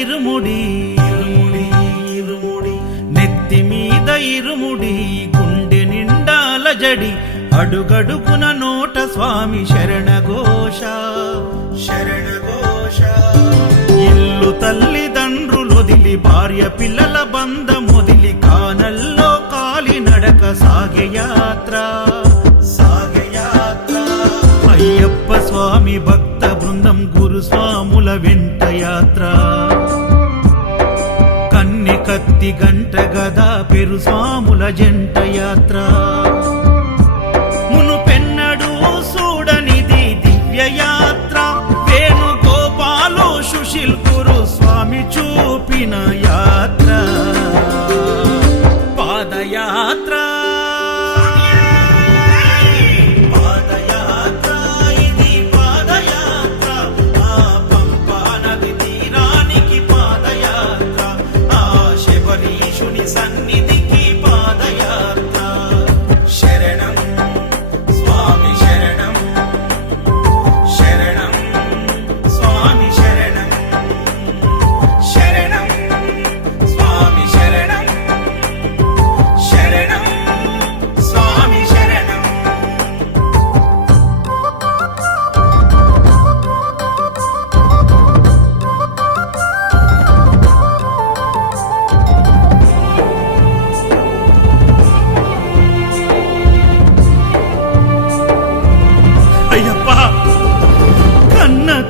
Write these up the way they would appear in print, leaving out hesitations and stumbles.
ఇరుముడి ఇరుముడి ఇరుముడి నెత్తి మీద ఇరుముడి గుండె నిండాల జడి అడుగడుగున నోట స్వామి శరణఘోష శరణఘోష ఇల్లు తల్లిదండ్రులొదిలి భార్య పిల్లల బంధమొదిలి కానల్లో కాలి నడక సాగే యాత్ర అయ్యప్ప స్వామి భక్త బృందం గురుస్వాముల వెంట యాత్ర కన్నె కత్తి గంట గదా పెరు స్వాముల జంట యాత్ర మునుపెన్నడు చూడనిది దివ్య యాత్ర వేణుగోపాలు సుశీల్ గురు స్వామి చూపిన యాత్ర పాదయాత్ర సన్నిధికి పాదయాత్ర శరణం స్వామి శరణం శరణం స్వామి శరణం శరణం స్వామి శరణం శరణం స్వామి శరణం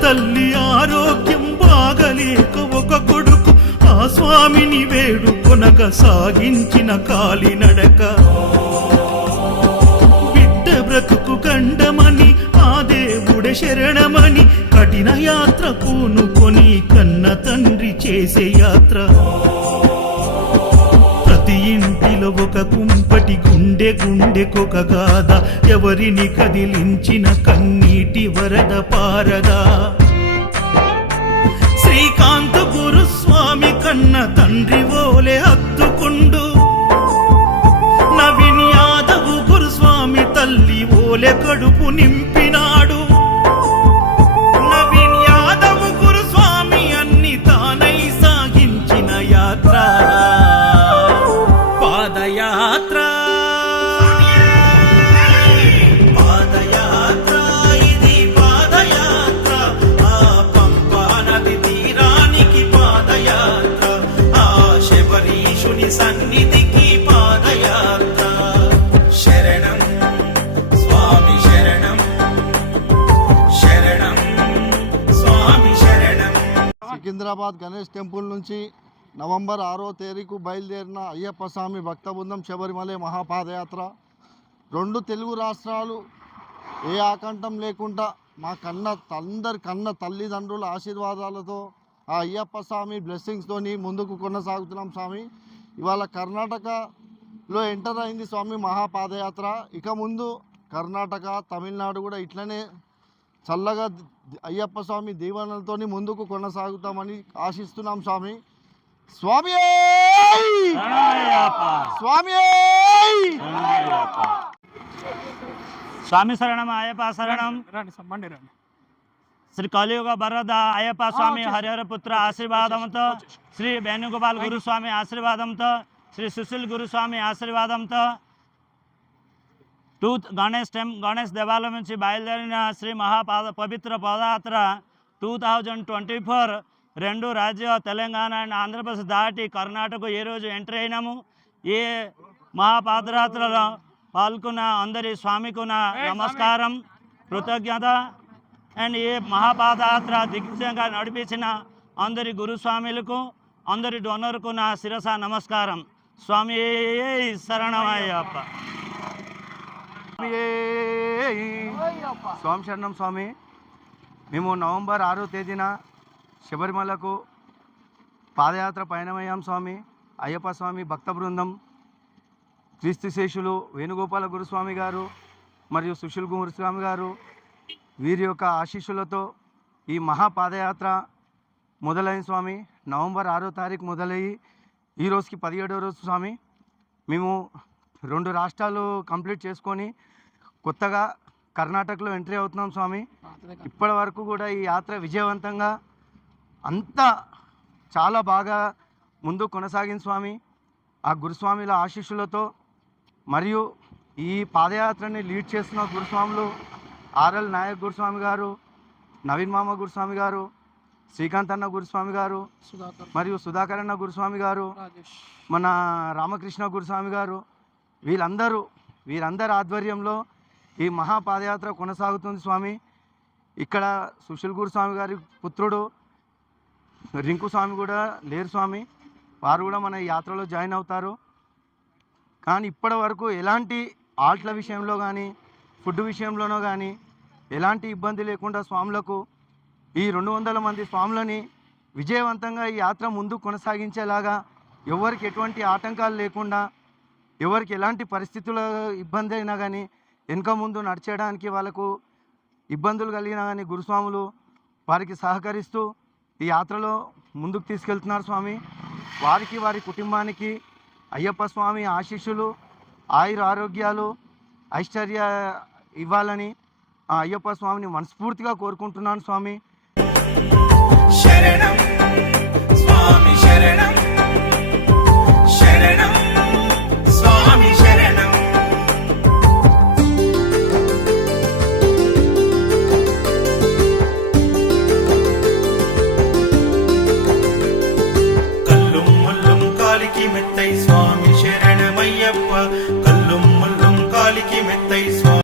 తల్లి ఆరోగ్యం బాగలేక ఒక కొడుకు ఆ స్వామిని వేడుకొనగా సాగించిన కాలినడక బిడ్డ బ్రతుకు గండమని ఆ దేవుడే శరణమని కఠిన యాత్ర పూనుకొని కన్న తండ్రి చేసే యాత్ర ప్రతి ఇంటిలో ఒక కుంపటి గుండె గుండెకొక గాథ ఎవరిని కదిలించిన కన్నీటి వరద పారదా శ్రీకాంత గురుస్వామి కన్న తండ్రి ఓలే హత్తుకుండు నవీన్ యాదవ్ గురుస్వామి తల్లి ఓలే కడుపు నింపినాడు నవీన్ యాదవ్ గురుస్వామి అన్ని తానై సాగించిన యాత్ర పాదయాత్ర పాదయాత్ర ఇది పాదయాత్ర ఆ పంపా నది తీరానికి పాదయాత్ర ఆ శబరీషుని సన్నిధికి పాదయాత్ర శరణం స్వామి శరణం శరణం స్వామి శరణం. సికింద్రాబాద్ గణేష్ టెంపుల్ నుంచి నవంబర్ 6వ తేదీకు బయలుదేరిన అయ్యప్ప స్వామి భక్త బృందం శబరిమల మహాపాదయాత్ర రెండు తెలుగు రాష్ట్రాలు ఏ ఆకంఠం లేకుండా మా అందరి కన్న తల్లిదండ్రుల ఆశీర్వాదాలతో ఆ అయ్యప్ప స్వామి బ్లెస్సింగ్స్తోని ముందుకు కొనసాగుతున్నాం స్వామి. ఇవాళ కర్ణాటకలో ఎంటర్ అయింది స్వామి మహాపాదయాత్ర. ఇక ముందు కర్ణాటక తమిళనాడు కూడా ఇట్లనే చల్లగా అయ్యప్ప స్వామి దీవెనలతో ముందుకు కొనసాగుతామని ఆశిస్తున్నాం స్వామి. స్వామి స్వామి స్వామి శరణం అయ్యప్ప శరణం. శ్రీ కలియుగ వరద అయ్యప్ప స్వామి హరిహర పుత్ర ఆశీర్వాదంతో శ్రీ వేణుగోపాల్ గురుస్వామి ఆశీర్వాదంతో శ్రీ సుశీల్ గురుస్వామి ఆశీర్వాదంతో గణేష్ దేవాలయం నుంచి బయలుదేరిన శ్రీ పవిత్ర పాదయాత్ర 2024 రెండు రాజ్యాలు తెలంగాణ అండ్ ఆంధ్రప్రదేశ్ దాటి కర్ణాటక ఈ రోజు ఎంటర్ అయినాము. ఈ మహాపాదయాత్రలో పాల్గొన్న అందరి స్వామికి నమస్కారం కృతజ్ఞత. అండ్ ఈ మహాపాదయాత్ర దిగ్విజయంగా నడిపించిన అందరి గురుస్వాములకు అందరి డోనర్కు నా శిరస నమస్కారం. స్వామి శరణమయ్యప్ప. స్వామి శరణం స్వామి. మేము నవంబర్ 6వ తేదీన శబరిమలకు పాదయాత్ర పయనమయ్యాం స్వామి. అయ్యప్ప స్వామి భక్త బృందం క్రీస్తు శేషులు వేణుగోపాల గురుస్వామి గారు మరియు సుశీల్ గురుస్వామి గారు వీరి యొక్క ఆశీస్సులతో ఈ మహాపాదయాత్ర మొదలైన స్వామి. నవంబర్ 6వ తారీఖు మొదలయ్యి ఈ రోజుకి 17వ రోజు స్వామి. మేము 2 రాష్ట్రాలు కంప్లీట్ చేసుకొని కొత్తగా కర్ణాటకలో ఎంట్రీ అవుతున్నాం స్వామి. ఇప్పటి వరకు కూడా ఈ యాత్ర విజయవంతంగా అంతా చాలా బాగా ముందు కొనసాగింది స్వామి. ఆ గురుస్వామిల ఆశీస్సులతో మరియు ఈ పాదయాత్రని లీడ్ చేస్తున్న గురుస్వాములు ఆర్ఎల్ నాయక్ గురుస్వామి గారు, నవీన్ మామ గురుస్వామి గారు, శ్రీకాంత్ అన్న గురుస్వామి గారు మరియు సుధాకర్ అన్న గురుస్వామి గారు, మన రామకృష్ణ గురుస్వామి గారు, వీరందరి ఆధ్వర్యంలో ఈ మహాపాదయాత్ర కొనసాగుతుంది స్వామి. ఇక్కడ సుశీల్ గురుస్వామి గారి పుత్రుడు రింకు స్వామి కూడా లేరు స్వామి, వారు కూడా మన యాత్రలో జాయిన్ అవుతారు. కానీ ఇప్పటి వరకు ఎలాంటి ఆల్ట్ల విషయంలో కానీ ఫుడ్ విషయంలోనో కానీ ఎలాంటి ఇబ్బంది లేకుండా స్వాములకు ఈ 200 మంది స్వాములని విజయవంతంగా ఈ యాత్ర ముందు కొనసాగించేలాగా ఎవరికి ఎటువంటి ఆటంకాలు లేకుండా, ఎవరికి ఎలాంటి పరిస్థితుల ఇబ్బంది అయినా కానీ వెనుక ముందు నడిచేయడానికి వాళ్ళకు ఇబ్బందులు కలిగినా కానీ గురుస్వాములు వారికి సహకరిస్తూ ఈ యాత్రలో ముందుకు తీసుకెళ్తున్నారు స్వామి. వారికి వారి కుటుంబానికి అయ్యప్ప స్వామి ఆశీస్సులు, ఆయుర ఆరోగ్యాలు, ఐశ్వర్య ఇవ్వాలని ఆ అయ్యప్ప స్వామిని మనస్ఫూర్తిగా కోరుకుంటున్నాను స్వామి. శరణం స్వామి శరణం శరణం